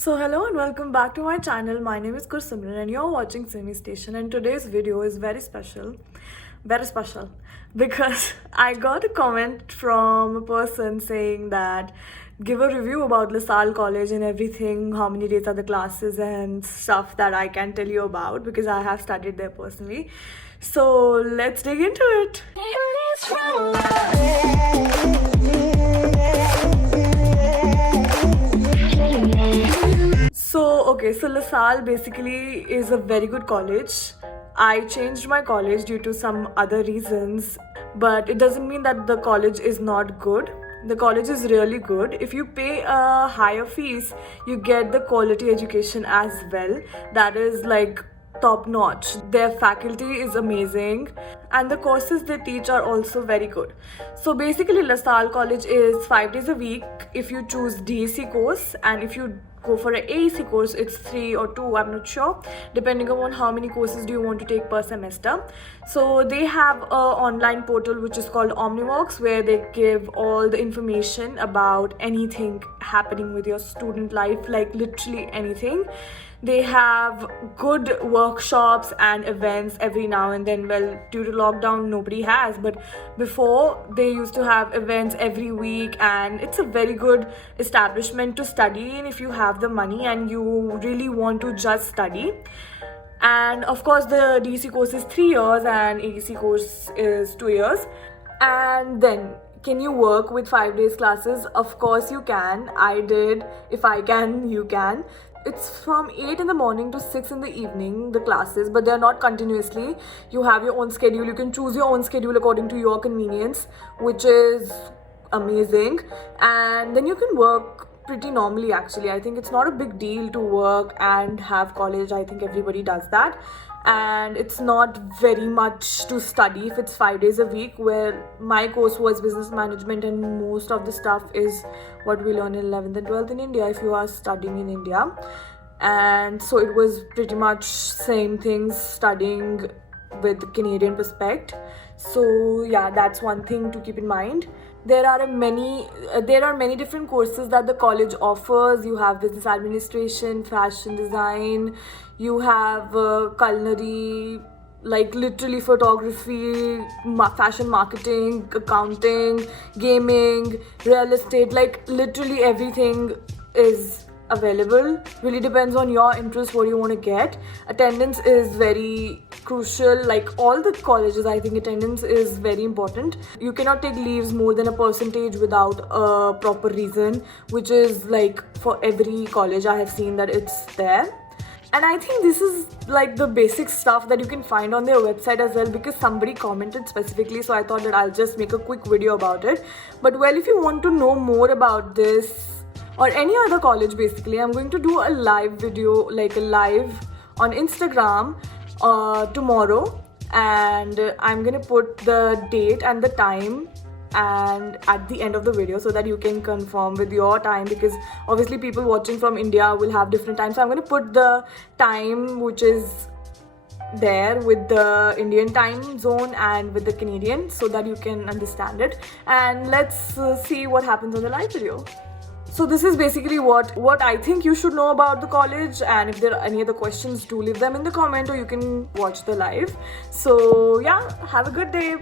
So hello and welcome back to my channel. My name is Gursimran and you're watching Simi Station, and today's video is very special because I got a comment from a person saying that give a review about LaSalle College and everything, how many days are the classes and stuff that I can tell you about because I have studied there personally. So let's dig into it. So LaSalle basically is a very good college. I changed my college due to some other reasons, but it doesn't mean that the college is not good. The college is really good. If you pay a higher fees, you get the quality education as well. That is like top notch. Their faculty is amazing and the courses they teach are also very good. So basically LaSalle College is 5 days a week if you choose DAC course, and if you go for an AEC course it's 3 or 2, I'm not sure, depending on how many courses do you want to take per semester. So they have a online portal which is called Omnivox, where they give all the information about anything happening with your student life, like literally anything. They have good workshops and events every now and then. Well, due to lockdown nobody has, but before they used to have events every week, and it's a very good establishment to study in if you have the money and you really want to just study. And of course the DC course is 3 years and AEC course is 2 years. And then can you work with 5 days classes? Of course you can. I did. If I can, you can. It's from 8 in the morning to 6 in the evening, the classes, but they're not continuously. You have your own schedule. You can choose your own schedule according to your convenience, which is amazing. And then you can work pretty normally actually. I think it's not a big deal to work and have college. I think everybody does that. And it's not very much to study if it's 5 days a week, where my course was business management and most of the stuff is what we learn in 11th and 12th in India if you are studying in India. And so it was pretty much same things studying with Canadian perspective. So yeah, that's one thing to keep in mind. There are many different courses that the college offers. You have business administration, fashion design, you have culinary, like literally photography, fashion marketing, accounting, gaming, real estate, like literally everything is available. Really depends on your interest, what you want to get. Attendance is very crucial. Like all the colleges, I think attendance is very important. You cannot take leaves more than a percentage without a proper reason, which is like for every college I have seen that it's there. And I think this is like the basic stuff that you can find on their website as well, because somebody commented specifically, so I thought that I'll just make a quick video about it. But well, if you want to know more about this or any other college, basically I'm going to do a live video, like a live on Instagram tomorrow, and I'm gonna put the date and the time and at the end of the video so that you can confirm with your time, because obviously people watching from India will have different times. So I'm going to put the time which is there with the Indian time zone and with the Canadian so that you can understand it. And let's see what happens on the live video. So this is basically what I think you should know about the college, and if there are any other questions, do leave them in the comment or you can watch the live. So yeah, have a good day.